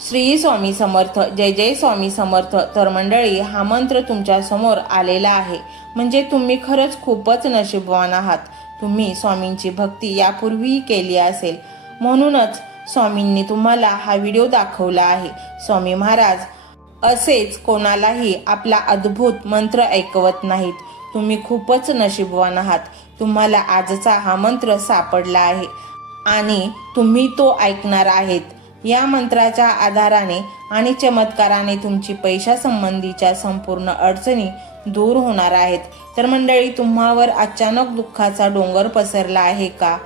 श्री स्वामी समर्थ. जय जय स्वामी समर्थ. तर मंडळी, हा मंत्र तुमच्या समोर आलेला आहे म्हणजे तुम्ही खरंच खूपच नशीबवान आहात. तुम्ही स्वामींची भक्ती यापूर्वीही केली असेल, म्हणूनच स्वामींनी तुम्हाला हा व्हिडिओ दाखवला आहे. स्वामी महाराज असेच कोणालाही आपला अद्भुत मंत्र ऐकवत नाहीत. तुम्ही खूपच नशीबवान आहात. तुम्हाला आजचा हा मंत्र सापडला आहे आणि तुम्ही तो ऐकणार आहेत. या मंत्राच्या आधाराने आणि चमत्काराने तुमची पैशासंबंधीच्या संपूर्ण अडचणी दूर होणार आहेत. तर मंडळी, तुम्हावर अचानक दुःखाचा डोंगर पसरला आहे का?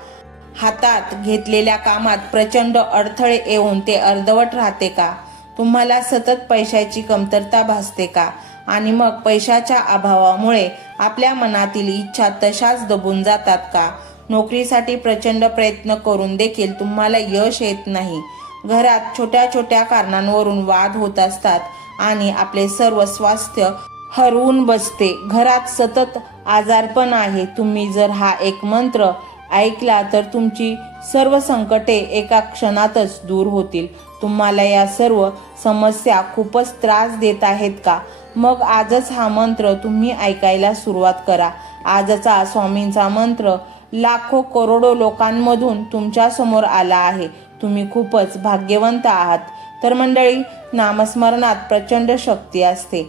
हातात घेतलेल्या कामात प्रचंड अडथळे येऊन ते अर्धवट राहते का? तुम्हाला सतत पैशाची कमतरता भासते का? आणि मग पैशाच्या अभावामुळे आपल्या मनातील इच्छा तशाच दबून जातात का? नोकरीसाठी प्रचंड प्रयत्न करून देखील तुम्हाला यश येत नाही. घरात छोट्या छोट्या कारणांवरून वाद होत असतात आणि आपले सर्व स्वास्थ्य हरवून बसते. घरात सतत आजारपण आहे. तुम्ही जर हा एक मंत्र ऐकला तर तुमची सर्व संकटे एका क्षणातच दूर होतील. तुम्हाला या सर्व समस्या खूपच त्रास देत आहेत का? मग आजच हा मंत्र तुम्ही ऐकायला सुरुवात करा. आजचा स्वामींचा मंत्र लाखो करोडो लोकांमधून तुमच्या समोर आला आहे. तुम्ही खूपच भाग्यवंत आहात. तर मंडळी, नामस्मरणात प्रचंड शक्ती असते.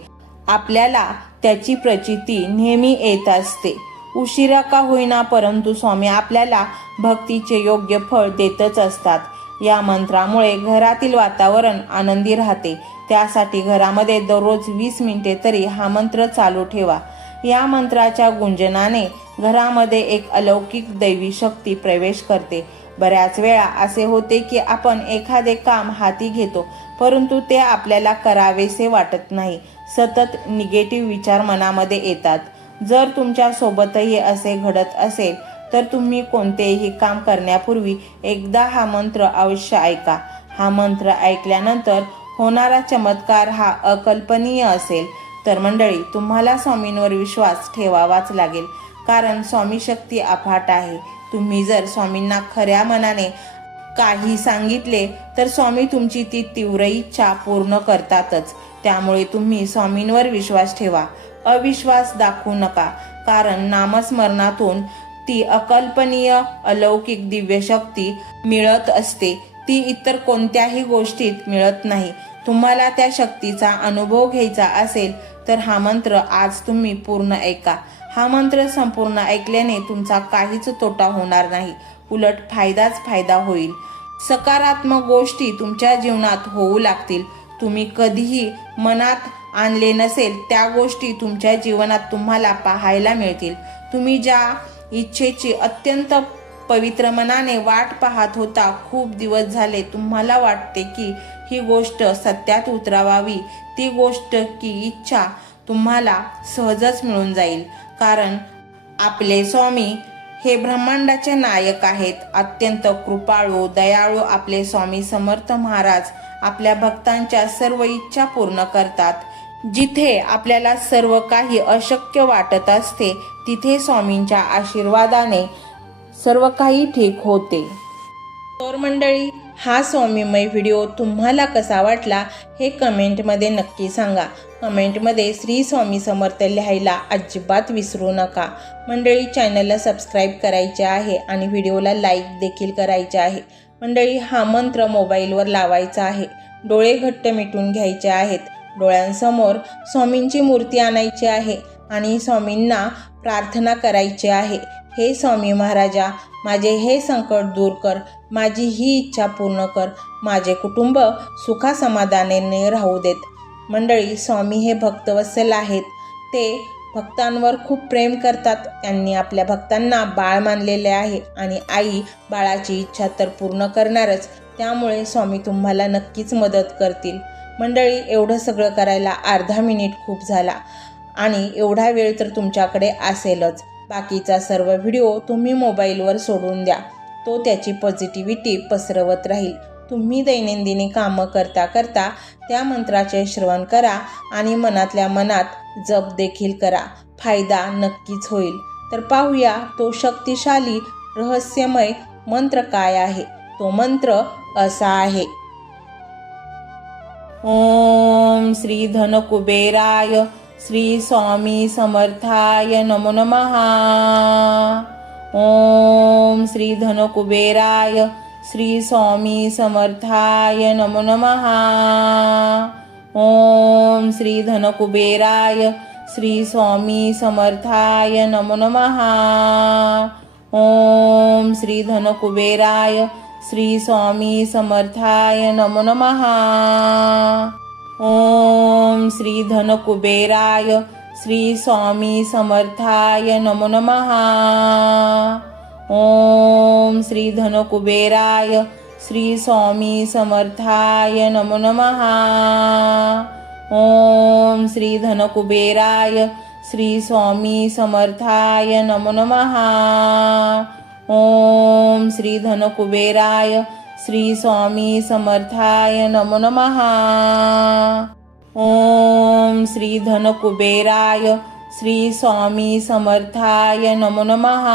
आपल्याला त्याची प्रचिती नेहमी येत असते. उशिरा का होईना, परंतु स्वामी आपल्याला भक्तीचे योग्य फळ देतच असतात. या मंत्रामुळे घरातील वातावरण आनंदी राहते. त्यासाठी घरामध्ये दररोज 20 मिनिटे तरी हा मंत्र चालू ठेवा. या मंत्राच्या गुंजनाने घरामध्ये एक अलौकिक दैवी शक्ती प्रवेश करते. बऱ्याच वेळा असे होते की आपण एखादे काम हाती घेतो, परंतु ते आपल्याला करावेसे वाटत नाही. सतत निगेटिव्ह विचार मनामध्ये येतात. जर तुमच्या सोबतही असे घडत असेल तर तुम्ही कोणतेही काम करण्यापूर्वी एकदा हा मंत्र अवश्य ऐका. हा मंत्र ऐकल्यानंतर होणारा चमत्कार हा अकल्पनीय असेल. तर मंडळी, तुम्हाला स्वामींवर विश्वास ठेवावाच लागेल, कारण स्वामी शक्ती अफाट आहे. तुम्ही जर स्वामींना खऱ्या मनाने काही सांगितले तर स्वामी तुमची ती तीव्र इच्छा पूर्ण करतातच. त्यामुळे तुम्ही स्वामींवर विश्वास ठेवा. अविश्वास दाखवू नका, कारण नामस्मरणातून ती अकल्पनीय अलौकिक दिव्य शक्ती मिळत असते. ती इतर कोणत्याही गोष्टीत मिळत नाही. तुम्हाला त्या शक्तीचा अनुभव घ्यायचा असेल तर हा मंत्र आज तुम्ही पूर्ण ऐका. हा मंत्र संपूर्ण ऐकल्याने तुमचा काहीच तोटा होणार नाही, उलट फायदाच फायदा होईल. सकारात्मक गोष्टी तुमच्या जीवनात होऊ लागतील. तुम्ही कधीही मनात आणले नसेल त्या गोष्टी तुमच्या जीवनात तुम्हाला पाहायला मिळतील. तुम्ही ज्या इच्छेची अत्यंत पवित्र मनाने वाट पाहत होता, खूप दिवस झाले तुम्हाला वाटते की ही गोष्ट सत्यात उतरावावी, ती गोष्ट की इच्छा तुम्हाला सहजच मिळून जाईल. कारण आपले स्वामी हे ब्रह्मांडाचे नायक आहेत. अत्यंत कृपाळू दयाळू आपले स्वामी समर्थ महाराज आपल्या भक्तांच्या सर्व इच्छा पूर्ण करतात. जिथे आपल्याला सर्व काही अशक्य वाटत असते, तिथे स्वामींच्या आशीर्वादाने सर्व काही ठीक होते. तर मंडळी, हा स्वामीमय व्हिडिओ तुम्हाला कसा वाटला हे कमेंटमध्ये नक्की सांगा. कमेंटमध्ये श्री स्वामी समर्थ लिहायला अजिबात विसरू नका. मंडळी, चॅनलला सबस्क्राईब करायचे आहे आणि व्हिडिओला लाईक देखील करायचे आहे. मंडळी, हा मंत्र मोबाईलवर लावायचा आहे. डोळे घट्ट मिटून घ्यायचे आहेत. डोळ्यांसमोर स्वामींची मूर्ती आणायची आहे आणि स्वामींना प्रार्थना करायची आहे. हे स्वामी महाराजा, माझे हे संकट दूर कर, माझी ही इच्छा पूर्ण कर, माझे कुटुंब सुखासमाधानाने राहू देत. मंडळी, स्वामी हे भक्तवत्सल आहेत. ते भक्तांवर खूप प्रेम करतात. त्यांनी आपल्या भक्तांना बाळ मानलेले आहे आणि आई बाळाची इच्छा तर पूर्ण करणारच. त्यामुळे स्वामी तुम्हाला नक्कीच मदत करतील. मंडळी, एवढं सगळं करायला अर्धा मिनिट खूप झाला आणि एवढा वेळ तर तुमच्याकडे असेलच. बाकीचा सर्व व्हिडिओ तुम्ही मोबाईलवर सोडून द्या. तो त्याची पॉझिटिव्हिटी पसरवत राहील. तुम्ही दैनंदिनी कामं करता करता त्या मंत्राचे श्रवण करा आणि मनातल्या मनात जप देखील करा. फायदा नक्कीच होईल. तर पाहूया तो शक्तिशाली रहस्यमय मंत्र काय आहे. तो मंत्र असा आहे: ओम श्री धनकुबेराय श्री स्वामी समर्थाय नमो नमः। ओम श्री धनकुबेराय श्री स्वामी समर्थाय नमो नमः। ओम श्री धनकुबेराय श्री स्वामी समर्थाय नमो नमः। ओम श्री धनकुबेराय श्री स्वामी समर्थाय नमो नमः। ओम श्री धनकुबेराय श्री स्वामी समर्थाय नमो नमः। ओम श्री धनकुबेराय श्री स्वामी समर्थाय नमो नमः। ओम श्री धनकुबेराय श्री स्वामी समर्थाय नमो नमः। ओम श्री धनकुबेराय श्री स्वामी समर्थाय नमो नमः। ओम श्री धनकुबेराय श्री स्वामी समर्थाय नमो नमः।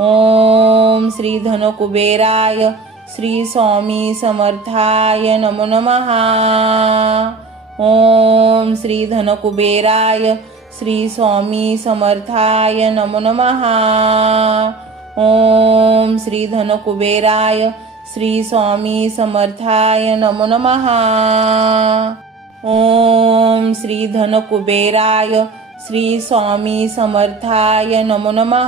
ओम श्री धनकुबेराय श्री स्वामी समर्थाय नमो नमः। ओम श्री धनकुबेराय श्री स्वामी समर्थाय नमो नमः। ओम श्री धनकुबेराय श्री स्वामी समर्थाय नमो नमः। ओम श्री धनकुबेराय श्री स्वामी समर्थाय नमो नमः।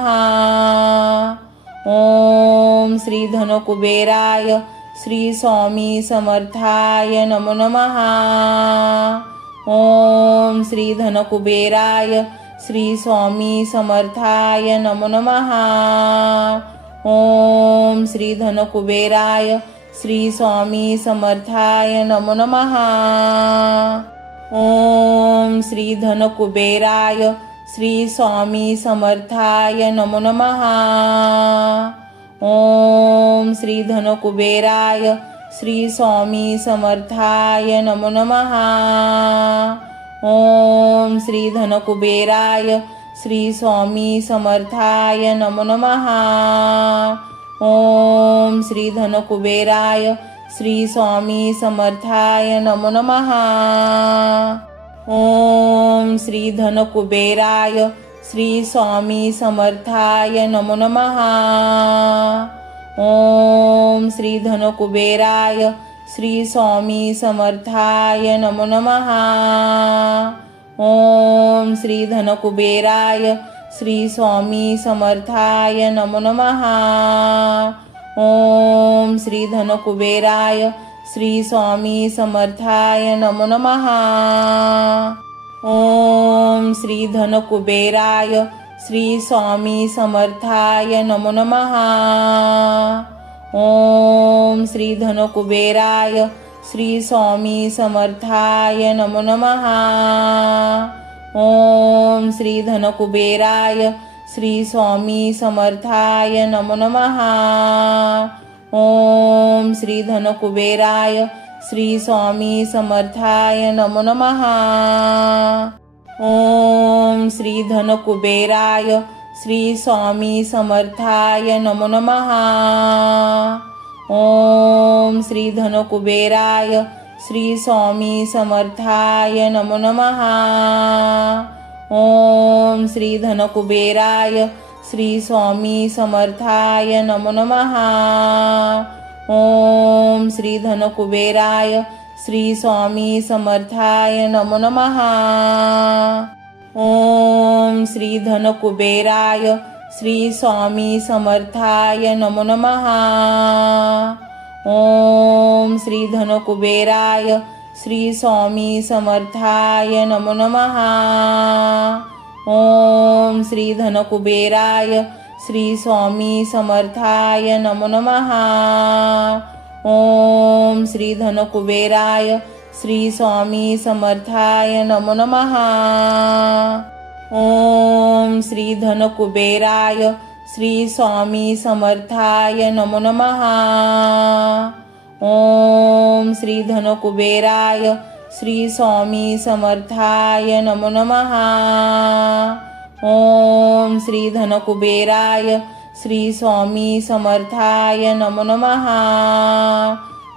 ओम श्री धनकुबेराय श्री स्वामी समर्थाय नमो नमः। ओम श्री धनकुबेराय श्री स्वामी समर्थाय नमो नमः। ओम श्री धनकुबेराय श्री स्वामी समर्थाय नमो नमः। ओम श्री धनकुबेराय श्री स्वामी समर्थाय नमो नमः। ओम श्री धनकुबेराय श्री स्वामी समर्थाय नमो नमः। ओम श्री धनकुबेराय श्री स्वामी समर्थाय नमो नमः। ओम श्री धनकुबेराय श्री स्वामी समर्थाय नमो नमः। ओम श्री धनकुबेराय श्री स्वामी समर्थाय नमो नमः। ओम श्री धनकुबेराय श्री स्वामी समर्थाय नमो नमः। ओम श्री धनकुबेराय श्री स्वामी समर्थाय नमो नमः। ओम श्री धनकुबेराय श्री स्वामी समर्थाय नमो नमः। ओम श्री धनकुबेराय श्री स्वामी समर्थाय नमो नमः। ओम श्री धनकुबेराय श्री स्वामी समर्थाय नमो नमः। ओम श्री धनकुबेराय श्री स्वामी समर्थाय नमो नमः। ओम श्री धनकुबेराय श्री स्वामी समर्थाय नमो नमः। ओम श्री धनकुबेराय श्री स्वामी समर्थाय नमो नमः। ओम श्री धनकुबेराय श्री स्वामी समर्थाय नमो नमः। ओम श्री धनकुबेराय श्री स्वामी समर्थाय नमो नमः। ओम श्री धनकुबेराय श्री स्वामी समर्थाय नमो नमः। ओम श्री धनकुबेराय श्री स्वामी समर्थाय नमो नमः। ओम श्री धनकुबेराय श्री स्वामी समर्थाय नमो नमः। ओम श्री धनकुबेराय श्री स्वामी समर्थाय नमो नमः। ओम श्री धनकुबेराय श्री स्वामी समर्थाय नमो नमः। ओम श्री धनकुबेराय श्री स्वामी समर्थाय नमो नमः। ओम श्री धनकुबेराय श्री स्वामी समर्थाय नमो नमः। ओम श्री धनकुबेराय श्री स्वामी समर्थाय नमो नमः।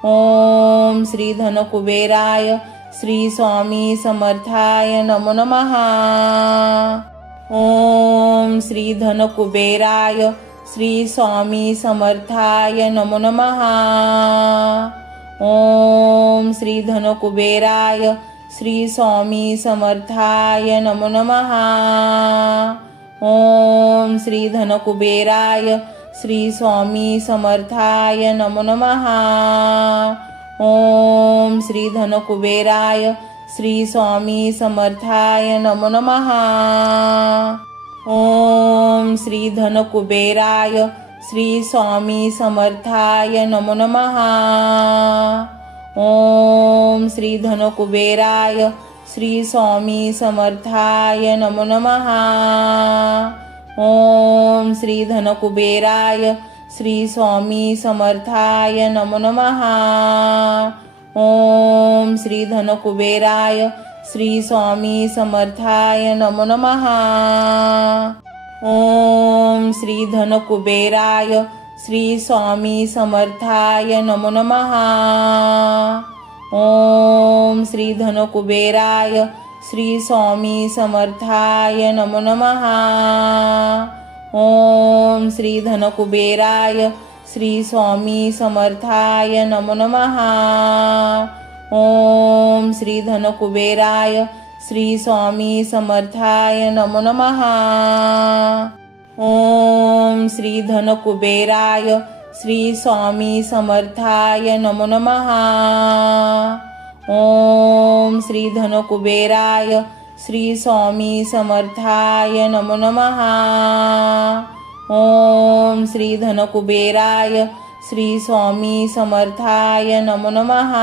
ओम श्री धनकुबेराय श्री स्वामी समर्थाय नमो नमः। ओम श्री धनकुबेराय श्री स्वामी समर्थाय नमो नमः। ओम श्री धनकुबेराय श्री स्वामी समर्थाय नमो नमः। ओम श्री धनकुबेराय श्री स्वामी समर्थाय नमो नमः। ओम श्री धनकुबेराय श्री स्वामी समर्थाय नमो नमः। ओम श्री धनकुबेराय श्री स्वामी समर्थाय नमो नमः। ओम श्री धनकुबेराय श्री स्वामी समर्थाय नमो नमः। ओम श्री धनकुबेराय श्री स्वामी समर्थाय नमो नमः। ओम श्री धनकुबेराय श्री स्वामी समर्थाय नमो नमः। ओम श्री धनकुबेराय श्री स्वामी समर्थाय नमो नमः। ओम श्री धनकुबेराय श्री स्वामी समर्थाय नमो नमः। ओम श्री धनकुबेराय श्री स्वामी समर्थाय नमो नमः। ओम श्री धनकुबेराय श्री स्वामी समर्थाय नमो नमः। ओम श्री धनकुबेराय श्री स्वामी समर्थाय नमो नमः। ओम श्री धनकुबेराय श्री स्वामी समर्थाय नमो नमः। ओम श्री धनकुबेराय श्री स्वामी समर्थाय नमो नमः।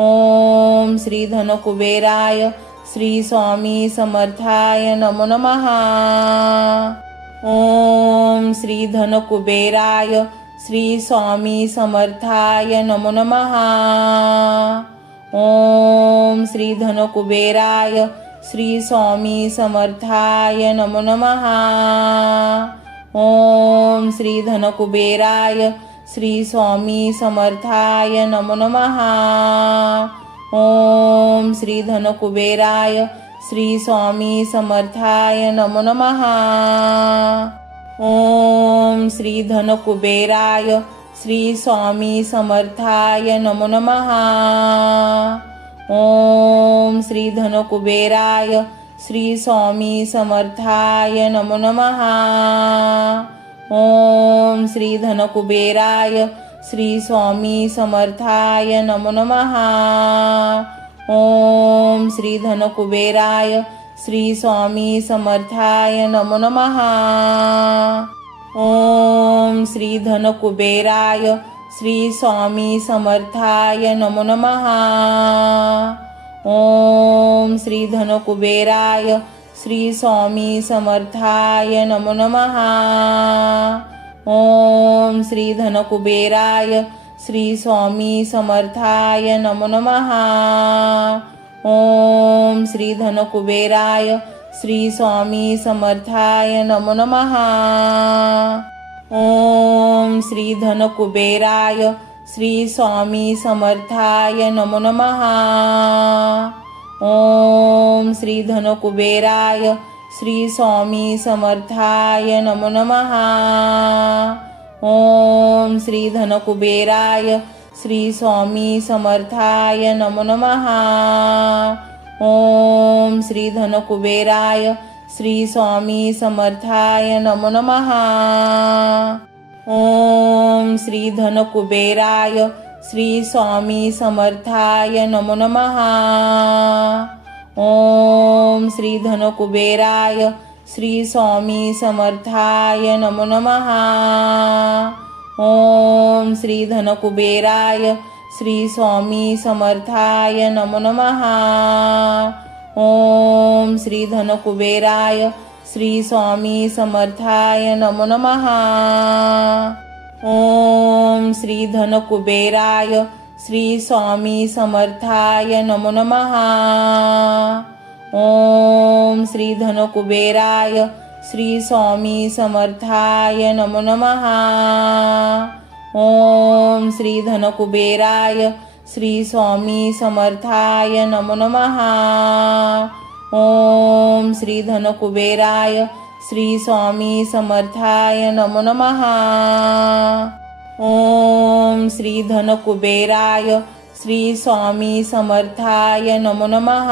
ओम श्री धनकुबेराय श्री स्वामी समर्थाय नमो नमः। ओम श्री धनकुबेराय श्री स्वामी समर्थाय नमो नमः। ओम श्री धनकुबेराय श्री स्वामी समर्थाय नमो नमः। ओम श्री धनकुबेराय श्री स्वामी समर्थाय नमो नमः। ओम श्री धनकुबेराय श्री स्वामी समर्थाय नमो नमः। ओम श्री धनकुबेराय श्री स्वामी समर्थाय नमो नमः। ओम श्री धनकुबेराय श्री स्वामी समर्थाय नमो नमः। ओम श्री धनकुबेराय श्री स्वामी समर्थाय नमो नमः। ओम श्री धनकुबेराय श्री स्वामी समर्थाय नमो नमः। ओम श्री धनकुबेराय श्री स्वामी समर्थाय नमो नमः। ओम श्री धनकुबेराय श्री स्वामी समर्थाय नमो नमः। ओम श्री धनकुबेराय श्री स्वामी समर्थाय नमो नमः। ओम श्री धनकुबेराय श्री स्वामी समर्थाय नमो नमः। ओम श्री धनकुबेराय श्री स्वामी समर्थाय नमो नमः। ओम श्री धनकुबेराय श्री स्वामी समर्थाय नमो नमः। ओम श्री धनकुबेराय श्री स्वामी समर्थाय नमो नमः। ओम श्री धनकुबेराय श्री स्वामी समर्थाय नमो नमः। ओम श्री धनकुबेराय श्री स्वामी समर्थाय नमो नमः। ओम श्री धनकुबेराय श्री स्वामी समर्थाय नमो नमः। ओम श्री धनकुबेराय श्री स्वामी समर्थाय नमो नमः। ओम श्री धनकुबेराय श्री स्वामी समर्थाय नमो नमः। ओम श्री धनकुबेराय श्री स्वामी समर्थाय नमो नमः। ओम श्री धनकुबेराय श्री स्वामी समर्थाय नमो नमः। ओम श्री धनकुबेराय श्री स्वामी समर्थाय नमो नमः। ओम श्री धनकुबेराय श्री स्वामी समर्थाय नमो नमः। ओम श्री धनकुबेराय श्री स्वामी समर्थाय नमो नमः।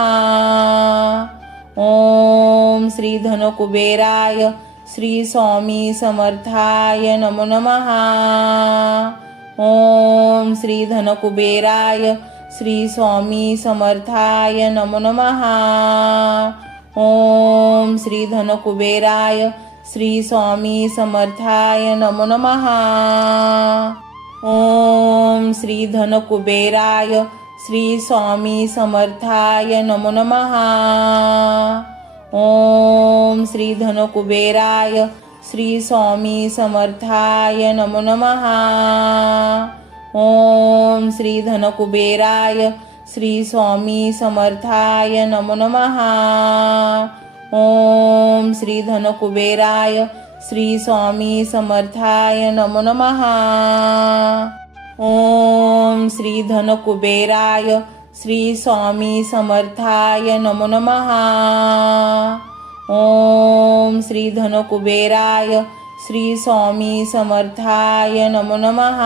ओम श्री धनकुबेराय श्री स्वामी समर्थाय नमो नमः। ओम श्री धनकुबेराय श्री स्वामी समर्थाय नमो नमः। ओम श्री धनकुबेराय श्री स्वामी समर्थाय नमो नमः। ओम श्री धनकुबेराय श्री स्वामी समर्थाय नमो नमः। ओम श्री धनकुबेराय श्री स्वामी समर्थाय नमो नमः। ओम श्री धनकुबेराय श्री स्वामी समर्थाय नमो नमः। ओम श्री धनकुबेराय श्री स्वामी समर्थाय नमो नमः। ओम श्री धनकुबेराय श्री स्वामी समर्थाय नमो नमः। ओम श्री धनकुबेराय श्री स्वामी समर्थाय नमो नमः।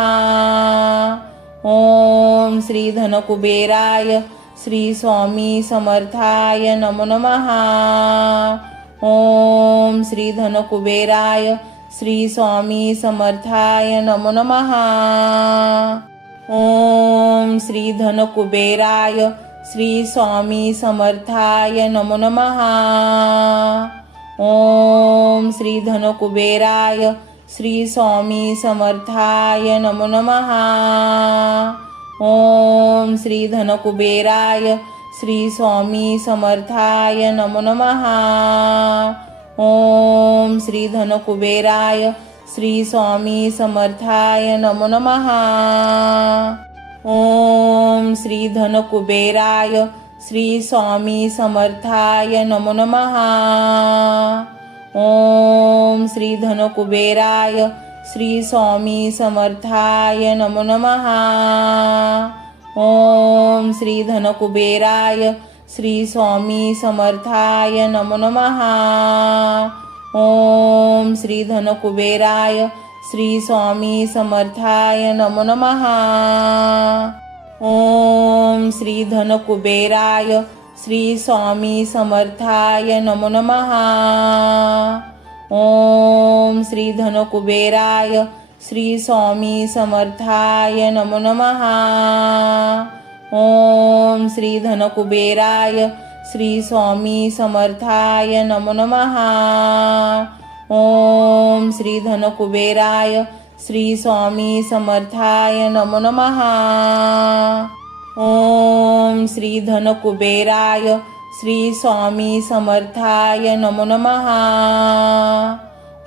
ओम श्री धनकुबेराय श्री स्वामी समर्थाय नमो नमः। ओम श्री धनकुबेराय श्री स्वामी समर्थाय नमो नमः। ओम श्री धनकुबेराय श्री स्वामी समर्थाय नमो नमः। ओम श्री धनकुबेराय श्री स्वामी समर्थाय नमो नमः। ओम श्री धनकुबेराय श्री स्वामी समर्थाय नमो नमः। ओम श्री धनकुबेराय श्री स्वामी समर्थाय नमो नमः। ओम श्री धनकुबेराय श्री स्वामी समर्थाय नमो नमः। ओम श्री धनकुबेराय श्री स्वामी समर्थाय नमो नमः। ओम श्री धनकुबेराय श्री स्वामी समर्थाय नमो नमः। ओम श्री धनकुबेराय श्री स्वामी समर्थाय नमो नमः। ओम श्री धनकुबेराय श्री स्वामी समर्थाय नमो नमः। ओम श्री धनकुबेराय श्री स्वामी समर्थाय नमो नमः। ओम श्री धनकुबेराय श्री स्वामी समर्थाय नमो नमः। ओम श्री धनकुबेराय श्री स्वामी समर्थाय नमो नमः। ओम श्री धनकुबेराय श्री स्वामी समर्थाय नमो नमः।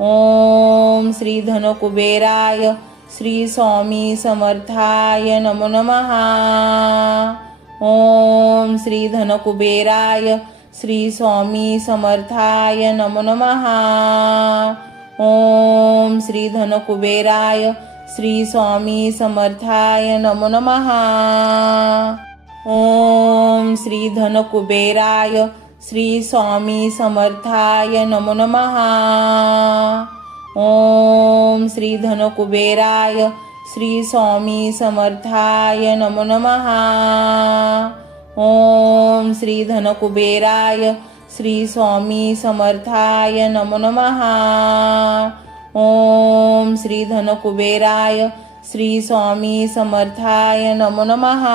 ओम श्री धनकुबेराय श्री स्वामी समर्थाय नमो नमः। ओम श्री धनकुबेराय श्री स्वामी समर्थाय नमो नमः। ओम श्री धनकुबेराय श्री स्वामी समर्थाय नमो नमः। ओम श्री धनकुबेराय श्री स्वामी समर्थाय नमो नमः। ओम श्री धनकुबेराय श्री स्वामी समर्थाय नमो नमः। ओम श्री धनकुबेराय श्री स्वामी समर्थाय नमो नमः। ओम श्री धनकुबेराय श्री स्वामी समर्थाय नमो नमः।